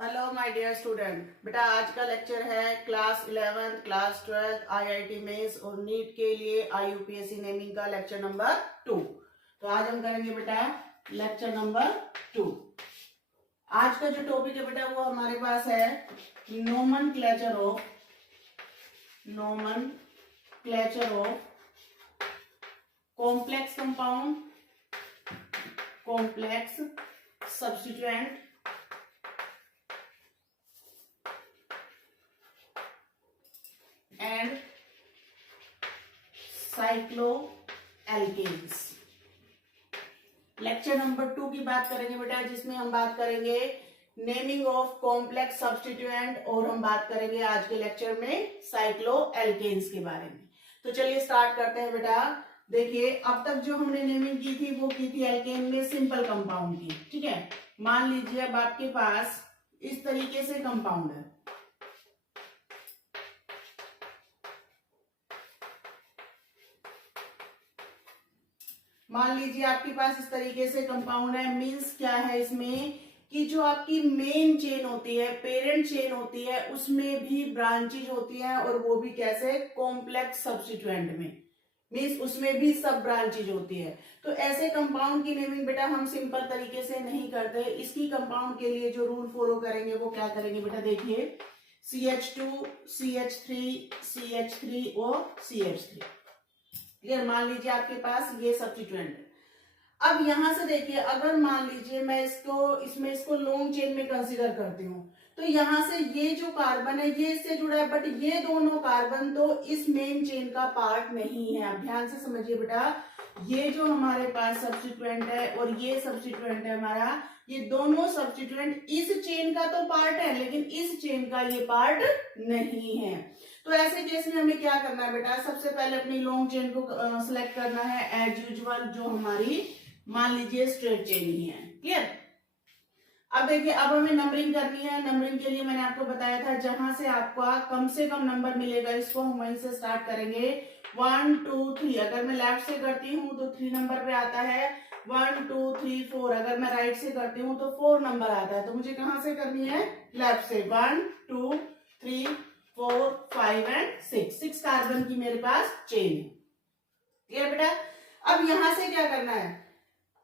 Hello my dear student. बेटा आज का लेक्चर है class 11th class 12th IIT mains और नीट के लिए आईयूपीएससी नेमिंग का लेक्चर नंबर 2। तो आज हम करेंगे बेटा लेक्चर नंबर 2। आज का जो टॉपिक है बेटा वो हमारे पास है nomenclature of complex compound, complex substituent and cycloalkenes. Lecture number 2 की बात करेंगे बेटा, जिसमें हम बात करेंगे नेमिंग ऑफ कॉम्प्लेक्स सब्स्टिट्यूएंट और हम बात करेंगे आज के लेक्चर में साइक्लोएल्केन्स के बारे में। तो चलिए स्टार्ट करते हैं बेटा। देखिए अब तक जो हमने नेमिंग की थी वो की थी एल्केन में सिंपल कंपाउंड की, ठीक है। मान लीजिए अब आपके पास इस तरीके से कंपाउंड है, मान लीजिए आपके पास इस तरीके से कंपाउंड है। मींस क्या है इसमें कि जो आपकी मेन चेन होती है, पेरेंट चेन होती है, उसमें भी ब्रांचेज होती हैं और वो भी कैसे, कॉम्प्लेक्स सब्स्टिट्यूएंट में। मींस उसमें भी सब ब्रांचेज होती है। तो ऐसे कंपाउंड की नेमिंग बेटा हम सिंपल तरीके से नहीं करते। इसकी कंपाउंड के लिए जो रूल फॉलो करेंगे वो क्या करेंगे बेटा, देखिए CH2 CH3 CH3 और CH3। क्लियर। मान लीजिए आपके पास ये सब्स्टिट्यूएंट है। अब यहां से देखिए, अगर मान लीजिए मैं इसको लॉन्ग चेन में कंसीडर करती हूँ, तो यहां से ये जो कार्बन है ये इससे जुड़ा है, बट ये दोनों कार्बन तो इस मेन चेन का पार्ट नहीं है। अब ध्यान से समझिए बेटा, ये जो हमारे पास सब्स्टिट्यूएंट है और ये सब्स्टिट्यूएंट है हमारा, ये दोनों सब्स्टिट्यूएंट इस चेन का तो पार्ट है लेकिन इस चेन का ये पार्ट नहीं है। तो ऐसे केस में हमें क्या करना है बेटा, सबसे पहले अपनी लॉन्ग चेन को सिलेक्ट करना है एज यूजुअल, जो हमारी मान लीजिए स्ट्रेट चेन ही है। क्लियर। अब देखिए अब हमें नंबरिंग करनी है। नंबरिंग के लिए मैंने आपको बताया था जहां से आपका कम से कम नंबर मिलेगा इसको हम वहीं से स्टार्ट करेंगे। 1 2 3 अगर मैं लेफ्ट से करती हूँ तो 3 नंबर पे आता है। 1 2 3 4 अगर मैं राइट से करती हूँ तो 4 नंबर आता है। तो मुझे कहां से करनी है, लेफ्ट से। 1 2 3 4 5 एंड 6 कार्बन की मेरे पास चेन है। क्लियर बेटा। अब यहां से क्या करना है,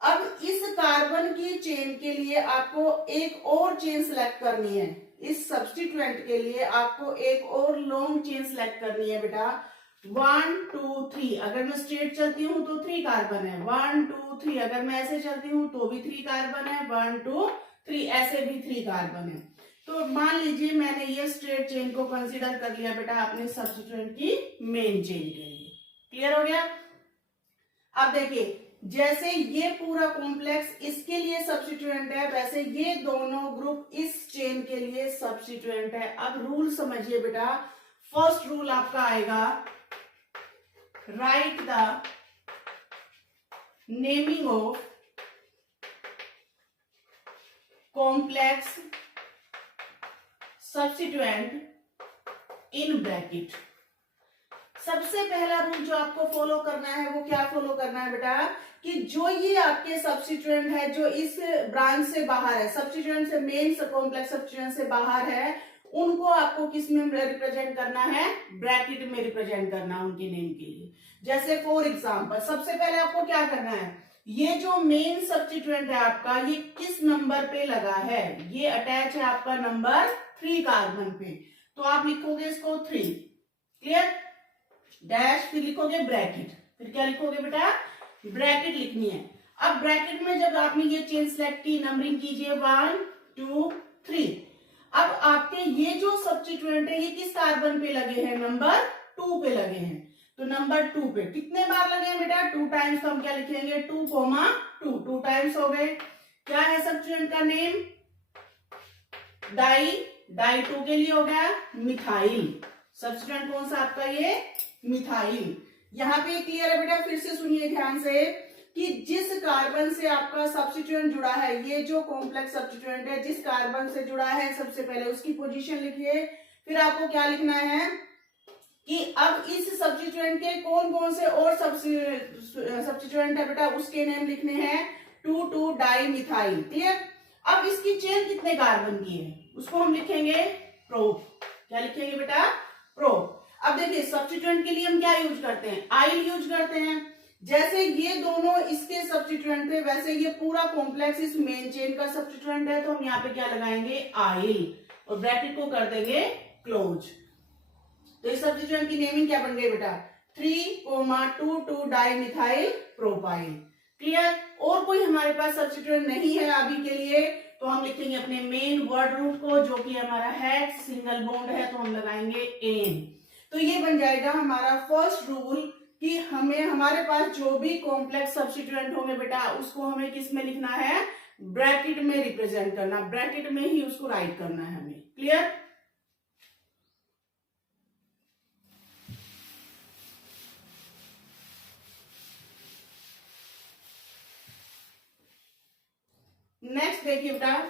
अब इस कार्बन की चेन के लिए आपको एक और चेन सिलेक्ट करनी है। इस सब्स्टिट्यूएंट के लिए आपको एक और लॉन्ग चेन सिलेक्ट करनी है बेटा। 1 2 3 अगर मैं स्ट्रेट चलती हूँ तो 3 कार्बन है। 1 2 3 अगर मैं ऐसे चलती हूँ तो भी 3 कार्बन है। 1 2 3 ऐसे भी 3 कार्बन है। तो मान लीजिए मैंने ये स्ट्रेट चेन को कंसीडर कर लिया बेटा अपने सब्स्टिट्यूएंट की मेन चेन के लिए। क्लियर हो गया। अब देखिए जैसे ये पूरा कॉम्प्लेक्स इसके लिए सब्स्टिट्यूएंट है, वैसे ये दोनों ग्रुप इस चेन के लिए सब्स्टिट्यूएंट है। अब रूल समझिए बेटा। फर्स्ट रूल आपका आएगा, right the naming of complex substituent in bracket. सबसे पहला रूल जो आपको फॉलो करना है वो क्या फॉलो करना है बेटा, कि जो ये आपके सब्स्टिट्यूएंट है जो इस ब्रांच से बाहर है, सब्स्टिट्यूएंट से मेन कॉम्प्लेक्स सब्स्टिट्यूएंट से बाहर है, उनको आपको किस में रिप्रेजेंट करना है, ब्रैकेट में रिप्रेजेंट करना है उनके नेम के लिए। जैसे फॉर एग्जांपल सबसे पहले आपको क्या करना है, ये जो मेन सब्स्टिट्यूएंट है आपका ये किस नंबर पे लगा है, ये अटैच है आपका नंबर 3 कार्बन पे। तो आप लिखोगे इसको 3। क्लियर। डैश, फिर लिखोगे ब्रैकेट, फिर क्या लिखोगे बेटा, ब्रैकेट लिखनी है। अब ब्रैकेट में जब आपने ये चेन सेलेक्ट की, नंबरिंग कीजिए 1 2 3। अब आपके ये जो सब्स्टिट्यूएंट है ये किस कार्बन पे लगे हैं, नंबर 2 पे लगे हैं। तो नंबर 2 पे कितने बार लगे हैं बेटा, 2 टाइम्स। तो हम क्या लिखेंगे 2, 2 टाइम्स हो गए। क्या है सब्स्टिट्यूएंट का नेम, डाई 2 के लिए हो गया मिथाइल। सब्स्टिट्यूएंट कौन सा आपका, ये मिथाइल। यहाँ पे क्लियर है बेटा। फिर से सुनिए ध्यान से कि जिस कार्बन से आपका सब्स्टिट्यूएंट जुड़ा है, ये जो कॉम्प्लेक्स सब्स्टिट्यूएंट है जिस कार्बन से जुड़ा है सबसे पहले उसकी पोजीशन लिखिए। फिर आपको क्या लिखना है कि अब इस सब्स्टिट्यूएंट के कौन कौन से और सब्स्टिट्यूएंट है बेटा, उसके नेम लिखने हैं 2,2 डाई मिथाइल। क्लियर। अब इसकी चेन कितने कार्बन की है उसको हम लिखेंगे प्रोप। क्या लिखेंगे बेटा? प्रोप। अब देखिए सब्स्टिट्यूएंट के लिए हम क्या यूज करते हैं? आइल यूज करते हैं। जैसे ये दोनों इसके सब्स्टिट्यूएंट थे वैसे ये पूरा कॉम्प्लेक्स इस मेन चेन का सब्स्टिट्यूएंट है, तो हम यहाँ पे क्या लगाएंगे? आइल, और ब्रैकेट को कर देंगे क्लोज। तो इस सब्स्टिट्यूएंट की नेमिंग क्या बन गई बेटा? 3,2,2 डाइमिथाइल प्रोपाइल। क्लियर? और कोई हमारे पास सब्स्टिट्यूएंट नहीं है अभी के लिए, तो हम लिखेंगे अपने मेन वर्ड रूट को, जो कि हमारा हेक्स सिंगल बॉन्ड है, तो हम लगाएंगे एन। तो ये बन जाएगा हमारा फर्स्ट रूल कि हमें हमारे पास जो भी कॉम्प्लेक्स सब्स्टिट्यूएंट होंगे बेटा उसको हमें किस में लिखना है? ब्रैकेट में रिप्रेजेंट करना, ब्रैकेट में ही उसको राइट करना है हमें। क्लियर? नेक्स्ट देखिए बेटा,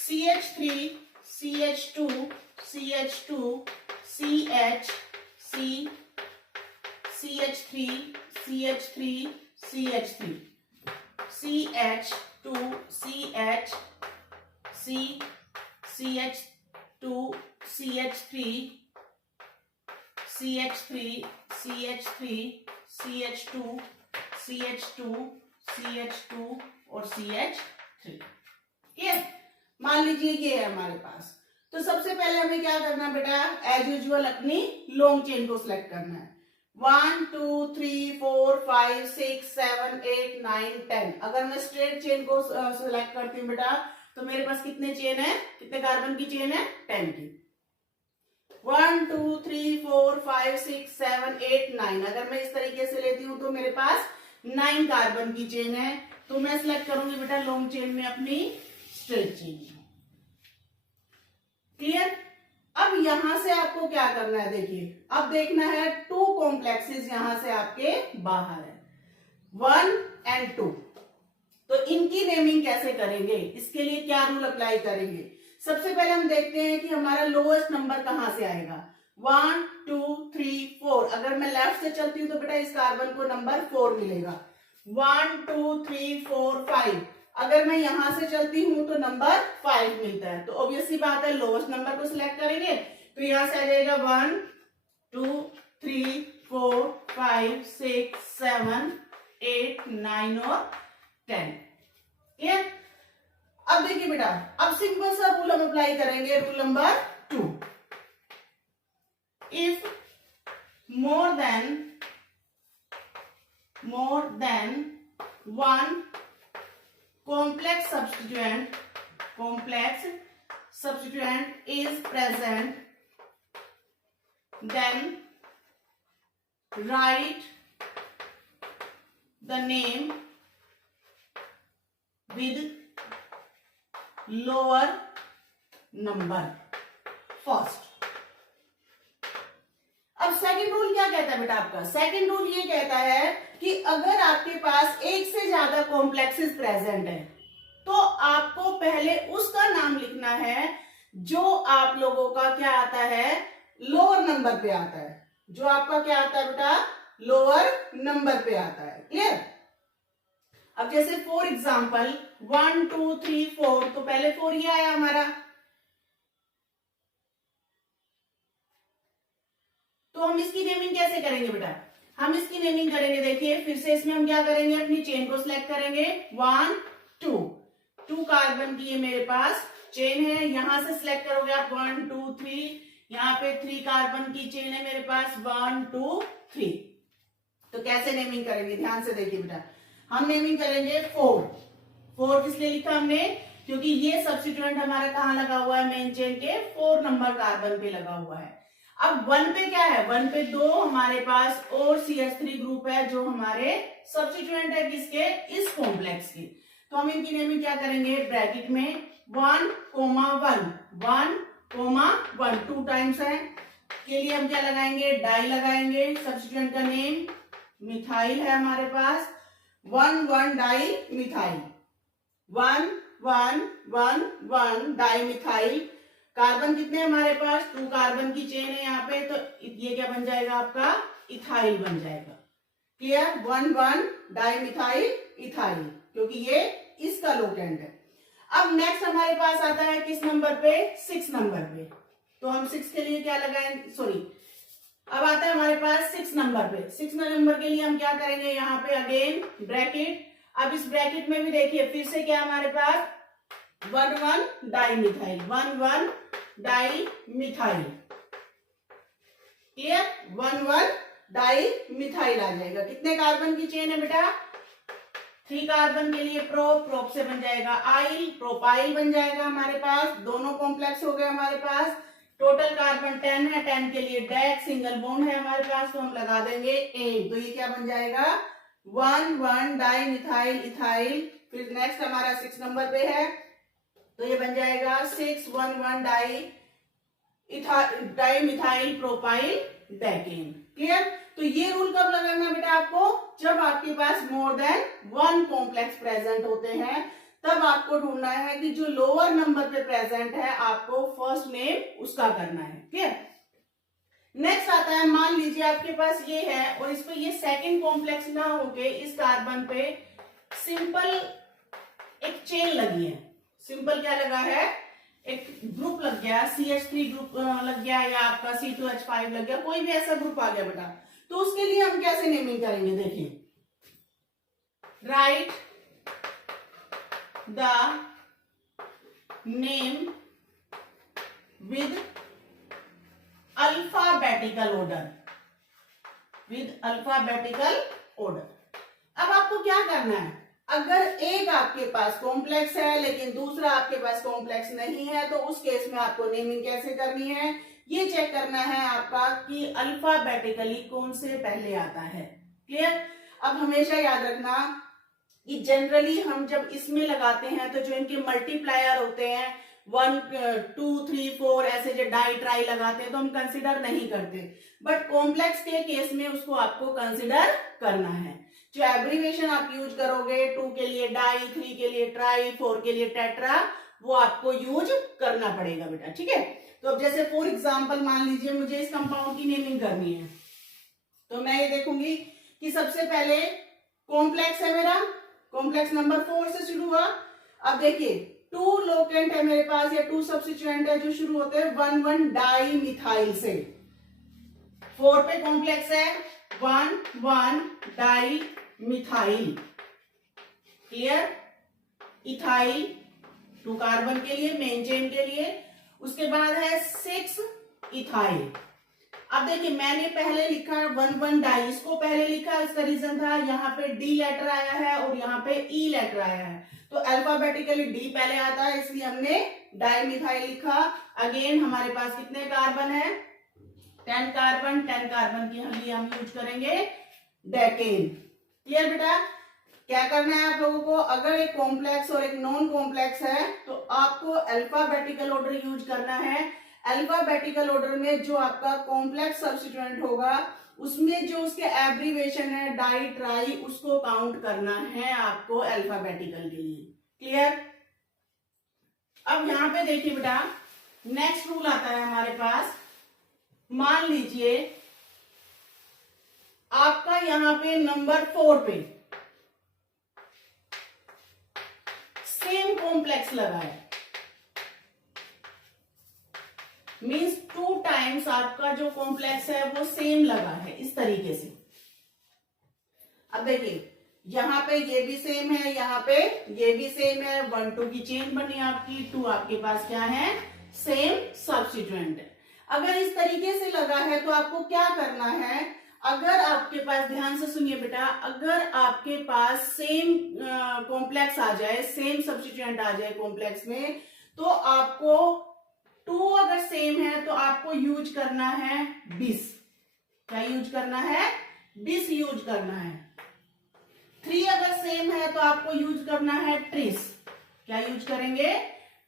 CH3 CH2 CH2 CH C CH3 CH3 CH3 CH2 CH C CH2 CH3 CH3 CH3 CH2 CH2 CH2 और CH3। ये मान लीजिए ये है हमारे पास। तो सबसे पहले हमें क्या करना बेटा? एज यूजुअल अपनी लॉन्ग चेन को सिलेक्ट करना है। 1 2 3 4 5 6 7 8 9 10। अगर मैं स्ट्रेट चेन को सिलेक्ट करती हूँ बेटा तो मेरे पास कितने चेन है? कितने कार्बन की चेन है? 10 की। 1 2 3 4 5 6 7 8 9। अगर मैं इस तरीके से लेती हूँ तो मेरे पास 9 कार्बन की चेन है, तो मैं सिलेक्ट करूंगी बेटा लॉन्ग चेन में अपनी स्ट्रेट चेन। क्लियर? अब यहां से आपको क्या करना है? देखिए अब देखना है 2 कॉम्प्लेक्सेस यहां से आपके बाहर है, 1 और 2। तो इनकी नेमिंग कैसे करेंगे? इसके लिए क्या रूल अप्लाई करेंगे? सबसे पहले हम देखते हैं कि हमारा लोएस्ट नंबर कहां से आएगा। 1 2 3 4। अगर मैं लेफ्ट से चलती हूँ तो बेटा इस कार्बन को नंबर 4 मिलेगा। 1 2 3 4 5। अगर मैं यहां से चलती हूं तो नंबर 5 मिलता है, तो ऑब्वियसली बात है लोएस्ट नंबर को सिलेक्ट करेंगे। तो यहां से आ जाएगा 1 2 3 4 5 6 7 8 9 और 10। क्लियर? अब देखिए बेटा, अब सिंपल सा रूल हम अप्लाई करेंगे, rule number 2। If more than one complex substituent is present, then write the name with lower number first। अब सेकंड रूल क्या कहता है बेटा आपका? सेकंड रूल ये कहता है कि अगर आपके पास एक से ज्यादा कॉम्प्लेक्सेस प्रेजेंट है तो आपको पहले उसका नाम लिखना है जो आप लोगों का क्या आता है? लोअर नंबर पे आता है। जो आपका क्या आता है बेटा? लोअर नंबर पे आता है। क्लियर? अब जैसे फॉर एग्जाम्पल 1 2 3 4, तो पहले 4 ये आया हमारा, तो हम इसकी नेमिंग कैसे करेंगे बेटा? हम इसकी नेमिंग करेंगे, देखिए फिर से इसमें हम क्या करेंगे? अपनी चेन को सिलेक्ट करेंगे। 1 2 कार्बन की ये मेरे पास चेन है, यहां से सिलेक्ट करोगे आप 1 2 3। यहाँ पे 3 कार्बन की चेन है मेरे पास, 1 2 3। तो कैसे नेमिंग करेंगे? ध्यान से देखिए बेटा, हम नेमिंग करेंगे 4 किस लिए लिखा हमने? क्योंकि ये सब्स्टिट्यूएंट हमारा कहाँ लगा हुआ है? मेन चेन के 4 नंबर कार्बन पे लगा हुआ है। अब 1 पे क्या है? 1 पे 2 हमारे पास और CH3 ग्रुप है जो हमारे सब्स्टिट्यूएंट है किसके? इस कॉम्प्लेक्स के। तो हम इनकी नेमिंग क्या करेंगे? ब्रैकेट में 1 1 1 2 टाइम्स है, के लिए हम क्या लगाएंगे? डाई लगाएंगे। सब्स्टिट्यूएंट का नेम मिथाइल है हमारे पास, 1 1 di methyl, 1 1 1 1 di methyl. Carbon कितने हमारे पास? 2 कार्बन की चेन है यहाँ पे, तो ये क्या बन जाएगा आपका? इथाइल बन जाएगा। क्लियर? 1 1 डाई मिथाइल इथाइल, क्योंकि ये इसका लोकेंट है। अब नेक्स्ट हमारे पास आता है किस नंबर पे, 6 नंबर पे। तो हम 6 के लिए क्या लगाएं, सॉरी, अब आता है हमारे पास 6 नंबर पे। 6 नंबर के लिए हम क्या करेंगे, यहाँ पे अगेन ब्रैकेट। अब इस ब्रैकेट में भी देखिए फिर से क्या हमारे पास 1,1 dimethyl, 1,1 dimethyl, clear, 1,1 dimethyl आ जाएगा। कितने कार्बन की चेन है बेटा, 3 कार्बन के लिए प्रोप से बन जाएगा आइल, प्रोपाइल बन जाएगा हमारे पास, दोनों कॉम्प्लेक्स हो गए हमारे पास। टोटल कार्बन 10 है, 10 के लिए डेक सिंगल बॉन्ड है हमारे पास, तो हम लगा देंगे 8। तो ये क्या बन जाएगा, 1,1 डाई मिथाइल इथाइल। फिर नेक्स्ट हमारा 6 नंबर पे है, तो ये बन जाएगा 6,1,1 di methyl propyl decane. Clear. तो ये रूल कब लगाना बेटा आपको, जब आपके पास मोर देन 1 कॉम्प्लेक्स प्रेजेंट होते हैं, तब आपको ढूंढना है कि जो लोअर नंबर पे प्रेजेंट है आपको फर्स्ट नेम उसका करना है। क्लियर। नेक्स्ट आता है, मान लीजिए आपके पास ये है और इस पे ये सेकंड कॉम्प्लेक्स ना होके इस कार्बन पे सिंपल एक चेन लगी है। सिंपल क्या लगा है, एक ग्रुप लग गया, CH3 ग्रुप लग गया या आपका C2H5 लग गया, कोई भी ऐसा ग्रुप आ गया बेटा, तो उसके लिए हम कैसे नेमिंग करेंगे, देखिए, right the name with alphabetical order, with alphabetical order. अब आपको क्या करना है, अगर एक आपके पास कॉम्प्लेक्स है लेकिन दूसरा आपके पास कॉम्प्लेक्स नहीं है, तो उस केस में आपको नेमिंग कैसे करनी है, ये चेक करना है आपका कि अल्फाबेटिकली कौन से पहले आता है। क्लियर। अब हमेशा याद रखना कि जनरली हम जब इसमें लगाते हैं तो जो इनके मल्टीप्लायर होते हैं 1, 2, 3, 4 ऐसे जो डाई ट्राई लगाते हैं तो हम कंसिडर नहीं करते, बट कॉम्प्लेक्स के केस में उसको आपको कंसिडर करना है। जो एब्रीविएशन आप यूज करोगे, 2 के लिए डाई, 3 के लिए ट्राई, 4 के लिए टेट्रा, वो आपको यूज करना पड़ेगा बेटा। ठीक है। तो अब जैसे फॉर एग्जांपल मान लीजिए मुझे इस कंपाउंड की नेमिंग करनी है, तो मैं ये देखूंगी कि सबसे पहले कॉम्प्लेक्स है मेरा, कॉम्प्लेक्स नंबर 4 से शुरू हुआ। अब देखिए 2 लोकेंट है मेरे पास या 2 सब्स्टिट्यूएंट है जो शुरू होते हैं 1,1 डाई मिथाइल से। 4 पे कॉम्प्लेक्स है 1,1 dimethyl, clear, ethyl 2 carbon के लिए, मेन चेन के लिए। उसके बाद है 6 इथाइल। अब देखिए मैंने पहले लिखा 1,1 डाई, इसको पहले लिखा, इसका रीजन था यहाँ पे डी लेटर आया है और यहाँ पे ई लेटर आया है, तो अल्फाबेटिकली डी पहले आता है इसलिए हमने डाई मिथाइल लिखा। अगेन हमारे पास कितने कार्बन है, 10 कार्बन, 10 कार्बन के लिए हम यूज करेंगे डेकेन। क्लियर बेटा। क्या करना है आप लोगों को, अगर एक कॉम्प्लेक्स और एक नॉन कॉम्प्लेक्स है तो आपको अल्फाबेटिकल ऑर्डर यूज करना है। अल्फाबेटिकल ऑर्डर में जो आपका कॉम्प्लेक्स सब्स्टिट्यूएंट होगा उसमें जो उसके एब्रीविएशन है डाई ट्राई, उसको काउंट करना है आपको अल्फाबेटिकल के लिए। क्लियर। अब यहां पे देखिए बेटा नेक्स्ट रूल आता है हमारे पास, मान लीजिए आपका यहां पे नंबर 4 पे सेम कॉम्प्लेक्स लगा है, मीन्स 2 टाइम्स आपका जो कॉम्प्लेक्स है वो सेम लगा है इस तरीके से। अब देखिए यहां पे ये भी सेम है, यहाँ पे ये भी सेम है, 1, 2 की चेन बनी आपकी, 2 आपके पास क्या है, सेम सब्स्टिट्यूएंट है। अगर इस तरीके से लगा है तो आपको क्या करना है, अगर आपके पास, ध्यान से सुनिए बेटा, अगर आपके पास सेम कॉम्प्लेक्स आ जाए, सेम सब्स्टिट्यूएंट आ जाए कॉम्प्लेक्स में, तो आपको 2 अगर सेम है तो आपको यूज करना है बिस। क्या यूज करना है, बिस यूज करना है। 3 अगर सेम है तो आपको यूज करना है ट्रिस। क्या यूज करेंगे,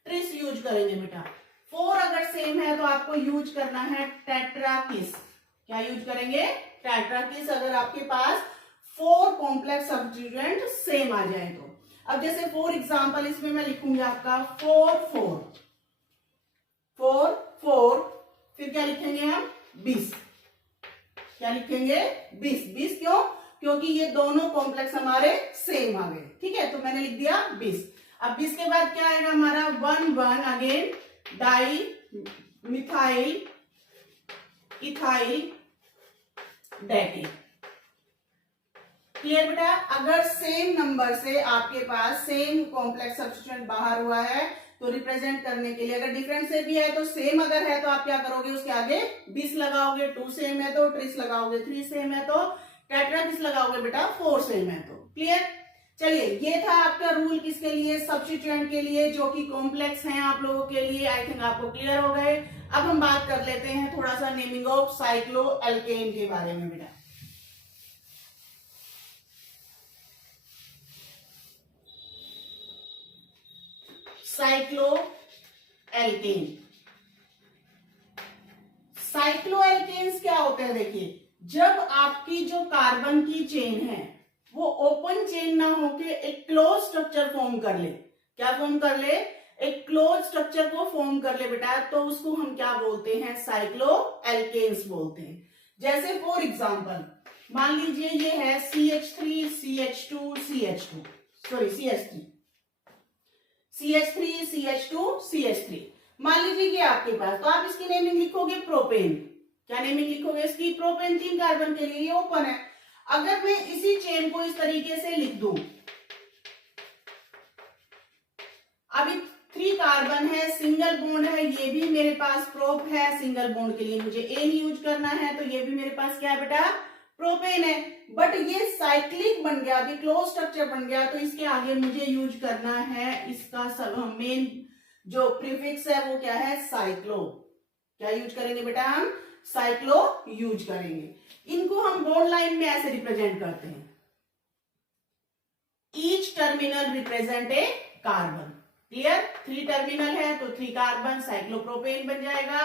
ट्रिस यूज करेंगे बेटा। 4 अगर सेम है तो आपको यूज करना है टेट्राकिस। क्या यूज करेंगे, टेट्राकिस, अगर आपके पास 4 कॉम्प्लेक्स सब्स्टिट्यूएंट सेम आ जाए तो। अब जैसे फॉर एग्जांपल इसमें मैं लिखूंगी आपका 4, 4, 4, 4, फिर क्या लिखेंगे हम, 20। क्या लिखेंगे, 20। 20 क्यों, क्योंकि ये दोनों कॉम्प्लेक्स हमारे सेम आ गए। ठीक है, तो मैंने लिख दिया 20। अब इसके बाद क्या आएगा हमारा 1,1 अगेन डाई मिथाइल इथाइल डेटिन। क्लियर बेटा? अगर सेम नंबर से आपके पास सेम कॉम्प्लेक्स सब्स्टिट्यूएंट बाहर हुआ है तो रिप्रेजेंट करने के लिए, अगर डिफरेंट से भी है तो सेम अगर है तो आप क्या करोगे, उसके आगे डिस लगाओगे, 2 सेम है तो ट्रिस लगाओगे, 3 सेम है तो टेट्रा किस लगाओगे बेटा, 4 सेम है तो। क्लियर? चलिए, ये था आपका रूल किसके लिए, सब्स्टिट्यूएंट के लिए जो कि कॉम्प्लेक्स हैं आप लोगों के लिए। आई थिंक आपको क्लियर हो गए। अब हम बात कर लेते हैं थोड़ा सा नेमिंग ऑफ साइक्लोएल्केन के बारे में बेटा। साइक्लोएल्केन, साइक्लोएल्केन्स क्या होते हैं? देखिए, जब आपकी जो कार्बन की चेन है वो ओपन चेन ना होके एक क्लोज स्ट्रक्चर फॉर्म कर ले, क्या फॉर्म कर ले, एक क्लोज स्ट्रक्चर को फॉर्म कर ले बेटा, तो उसको हम क्या बोलते हैं, साइक्लोएल्केन्स बोलते हैं। जैसे फॉर एग्जांपल मान लीजिए ये है CH3 CH2 CH2 sorry CH3 CH3 CH2 CH3 मान लीजिए कि आपके पास, तो आप इसकी नेमिंग लिखोगे प्रोपेन। क्या नेमिंग लिखोगे इसकी, प्रोपेन। 3 कार्बन के लिए ये ओपन है। अगर मैं इसी चेन को इस तरीके से लिख दूं, अभी 3 कार्बन है, सिंगल बॉन्ड है, ये भी मेरे पास प्रोप है, सिंगल बॉन्ड के लिए मुझे एन यूज करना है, तो ये भी मेरे पास क्या है बेटा, प्रोपेन है। बट ये साइक्लिक बन गया, अभी क्लोज स्ट्रक्चर बन गया, तो इसके आगे मुझे यूज करना है इसका सब मेन जो प्रीफिक्स है वो क्या है, साइक्लो। क्या यूज करेंगे बेटा, हम साइक्लो यूज करेंगे। इनको हम बॉन्ड लाइन में ऐसे रिप्रेजेंट करते हैं, each terminal represent a carbon. Clear? 3 terminal है तो 3 कार्बन साइक्लोप्रोपेन बन जाएगा।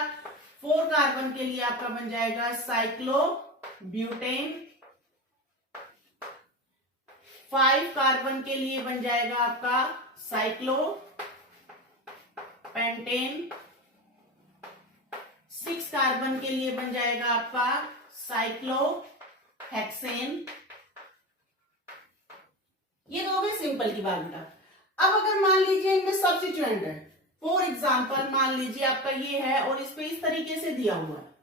4 कार्बन के लिए आपका बन जाएगा साइक्लोब्यूटेन। 5 कार्बन के लिए बन जाएगा आपका साइक्लोपेंटेन। 6 कार्बन के लिए बन जाएगा आपका साइक्लोहेक्सेन। ये तो हो गई सिंपल की बात बेटा। अब अगर मान लीजिए इनमें सब्स्टिट्यूएंट है, फॉर एग्जांपल मान लीजिए आपका ये है और इस पे इस तरीके से दिया हुआ है।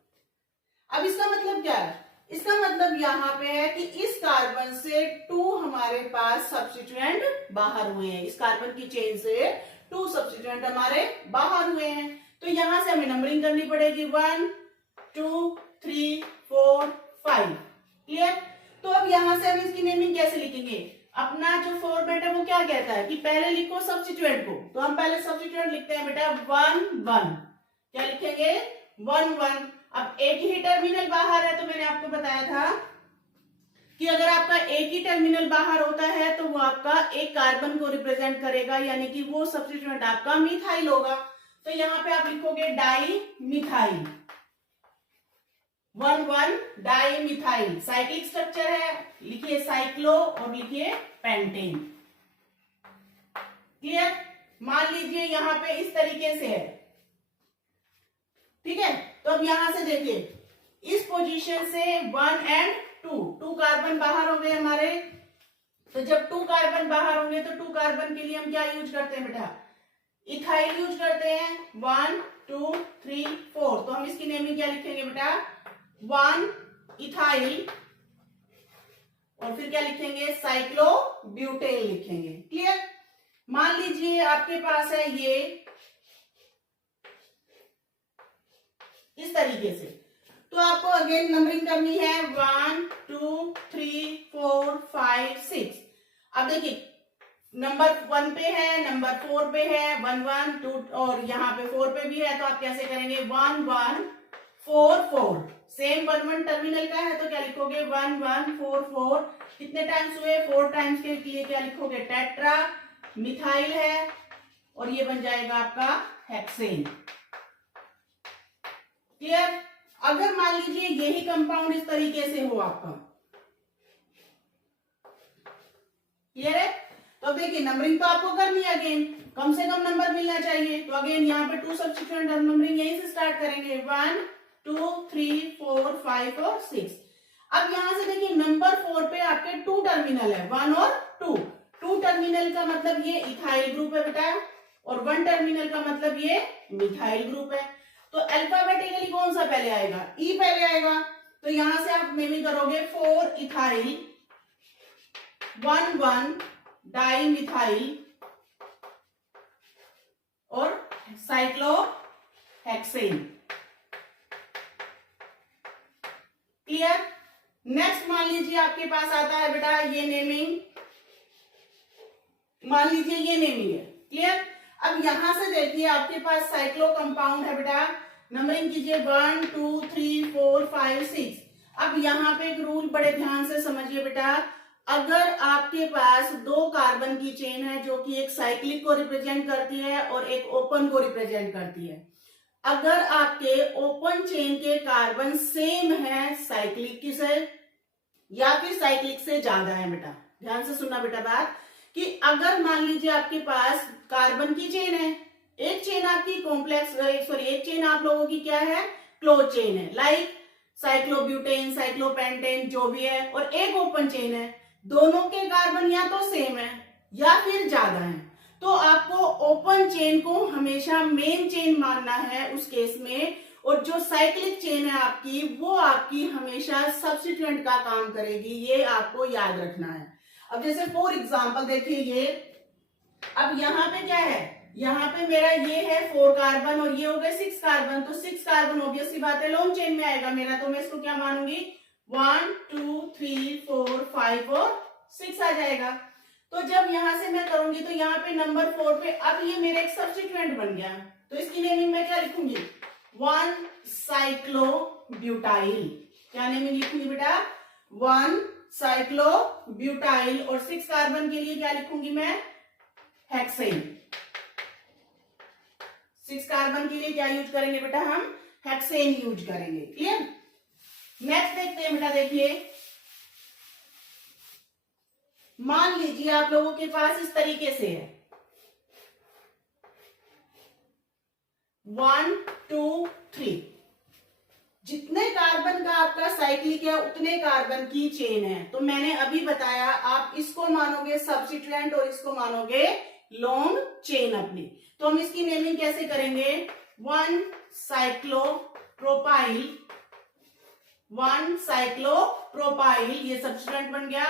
अब इसका मतलब क्या है, इसका मतलब यहां पे है कि इस कार्बन से 2 हमारे पास सब्स्टिट्यूएंट बाहर हुए हैं, इस कार्बन की चेन से 2 सब्स्टिट्यूएंट हमारे बाहर हुए हैं, तो यहां से हमें नंबरिंग करनी पड़ेगी 1 2 3 4 5। क्लियर? तो अब यहां से हम इसकी नेमिंग कैसे लिखेंगे, अपना जो फॉर्मेट है वो क्या कहता है कि पहले लिखो सब्स्टिट्यूएंट को, तो हम पहले सब्स्टिट्यूएंट लिखते हैं बेटा 1 1। क्या लिखेंगे, 1 1। अब एक ही टर्मिनल बाहर है, तो मैंने आपको बताया था कि अगर आपका एक ही टर्मिनल बाहर होता है तो वो आपका एक कार्बन को रिप्रेजेंट करेगा, यानी कि वो सब्स्टिट्यूएंट आपका मिथाइल होगा। तो यहां पे आप लिखोगे di methyl, 1 1 di methyl. Cyclic structure है, लिखिए साइक्लो और लिखिए पेंटेन। क्लियर? मान लीजिए यहां पे इस तरीके से है, ठीक है। तो अब यहां से देखिए, इस पोजीशन से 1 एंड 2 कार्बन बाहर हो गए हमारे। तो जब 2 कार्बन बाहर होंगे तो 2 कार्बन के लिए हम क्या यूज करते हैं बेटा, इथाइल यूज करते हैं। 1 2 3 4, तो हम इसकी नेमिंग क्या लिखेंगे बेटा, 1 इथाइल और फिर क्या लिखेंगे, साइक्लोब्यूटेन लिखेंगे। क्लियर? मान लीजिए आपके पास है ये इस तरीके से, तो आपको अगेन नंबरिंग करनी है 1 2 3 4 5 6। अब देखिए नंबर 1 पे है, नंबर 4 पे है, 1 1 2 और यहाँ पे 4 पे भी है, तो आप कैसे करेंगे 1 1 4 4। सेम 1 1 टर्मिनल का है तो क्या लिखोगे 1 1 4 4। कितने टाइम्स हुए, 4 टाइम्स के लिए क्या लिखोगे, टेट्रा मिथाइल है और ये बन जाएगा आपका हेक्सेन। क्लियर? अगर मान लीजिए यही कंपाउंड इस तरीके से हो आपका, क्लियर है, तो देखिए नंबरिंग तो आपको करनी है, अगेन कम से कम नंबर मिलना चाहिए, तो अगेन यहाँ पे 2 सब्स्टिट्यूएंट हम नंबरिंग यहीं से स्टार्ट करेंगे 1 2 3 4 5 और 6। अब यहां से देखिए नंबर 4 पे आपके 2 टर्मिनल है, 1 और 2, 2 टर्मिनल का मतलब ये इथाइल ग्रुप है बेटा, और 1 टर्मिनल का मतलब ये मिथाइल ग्रुप है। तो अल्फाबेटिकली कौन सा पहले आएगा? ई पहले आएगा। तो यहां से आप नेमिंग करोगे 4 इथाइल 1 डाई मिथाइल और साइक्लोहेक्सेन। क्लियर? नेक्स्ट मान लीजिए आपके पास आता है बेटा ये नेमिंग, मान लीजिए ये नेमिंग है। क्लियर? अब यहां से देखिए आपके पास साइक्लो कंपाउंड है बेटा, नंबरिंग कीजिए 1 2 3 4 5 6। अब यहाँ पे एक रूल बड़े ध्यान से समझिए बेटा, अगर आपके पास 2 कार्बन की चेन है जो कि एक साइक्लिक को रिप्रेजेंट करती है और एक ओपन को रिप्रेजेंट करती है, अगर आपके ओपन चेन के कार्बन सेम है साइक्लिक की से या फिर साइक्लिक से ज्यादा है बेटा, ध्यान से सुनना बेटा बात, कि अगर मान लीजिए आपके पास कार्बन की चेन है, एक चेन आपकी कॉम्प्लेक्स एक चेन आप लोगों की क्या है? क्लोज चेन है, लाइक साइक्लोब्यूटेन साइक्लोपेंटेन जो भी है, और एक ओपन चेन है, दोनों के कार्बन या तो सेम है या फिर ज्यादा है, तो आपको ओपन चेन को हमेशा मेन चेन मानना है उस केस में, और जो साइक्लिक चेन है आपकी वो आपकी हमेशा सब्स्टिट्यूएंट का काम करेगी, ये आपको याद रखना है। अब जैसे फॉर एग्जांपल देखिए ये, अब यहाँ पे क्या है, यहाँ पे मेरा ये है 4 कार्बन और ये हो गए 6 कार्बन, तो 6 कार्बन ऑब्वियस सी बात है लॉन्ग चेन में आएगा मेरा, तो मैं इसको क्या मानूंगी 1 2 3 4 5 और 6 आ जाएगा। तो जब यहां से मैं करूंगी तो यहाँ पे नंबर 4 पे अब ये मेरा एक सब्स्टिट्यूएंट बन गया, तो इसकी नेमिंग मैं क्या लिखूंगी 1 साइक्लोब्यूटाइल। क्या नेमिंग लिखूंगी बेटा 1 साइक्लोब्यूटाइल, और 6 कार्बन के लिए क्या लिखूंगी मैं हेक्सेन। 6 कार्बन के लिए क्या यूज करेंगे बेटा हम हेक्सेन यूज करेंगे। क्लियर? नेक्स्ट देखते हैं बेटा, देखिए मान लीजिए आप लोगों के पास इस तरीके से है 1 2 3, जितने कार्बन का आपका साइक्लिक है उतने कार्बन की चेन है, तो मैंने अभी बताया आप इसको मानोगे सब्स्टिट्यूएंट और इसको मानोगे लॉन्ग चेन अपनी। तो हम इसकी नेमिंग कैसे करेंगे 1 साइक्लोप्रोपाइल, 1 साइक्लोप्रोपाइल ये सब्स्टिट्यूएंट बन गया,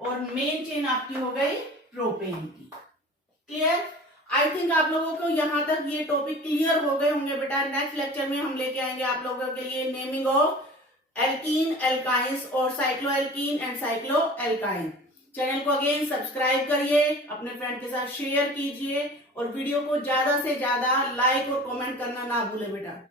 और मेन चेन आपकी हो गई प्रोपेन की। क्लियर? आई थिंक आप लोगों को यहां तक ये टॉपिक क्लियर हो गए होंगे बेटा। नेक्स्ट लेक्चर में हम लेके आएंगे आप लोगों के लिए नेमिंग ऑफ एल्कीन एल्काइंस और cyclo alkene and cyclo alkyne. Channel को अगेन सब्सक्राइब करिए, अपने फ्रेंड के साथ शेयर कीजिए, और वीडियो को ज्यादा से ज्यादा लाइक और कमेंट करना ना भूले बेटा।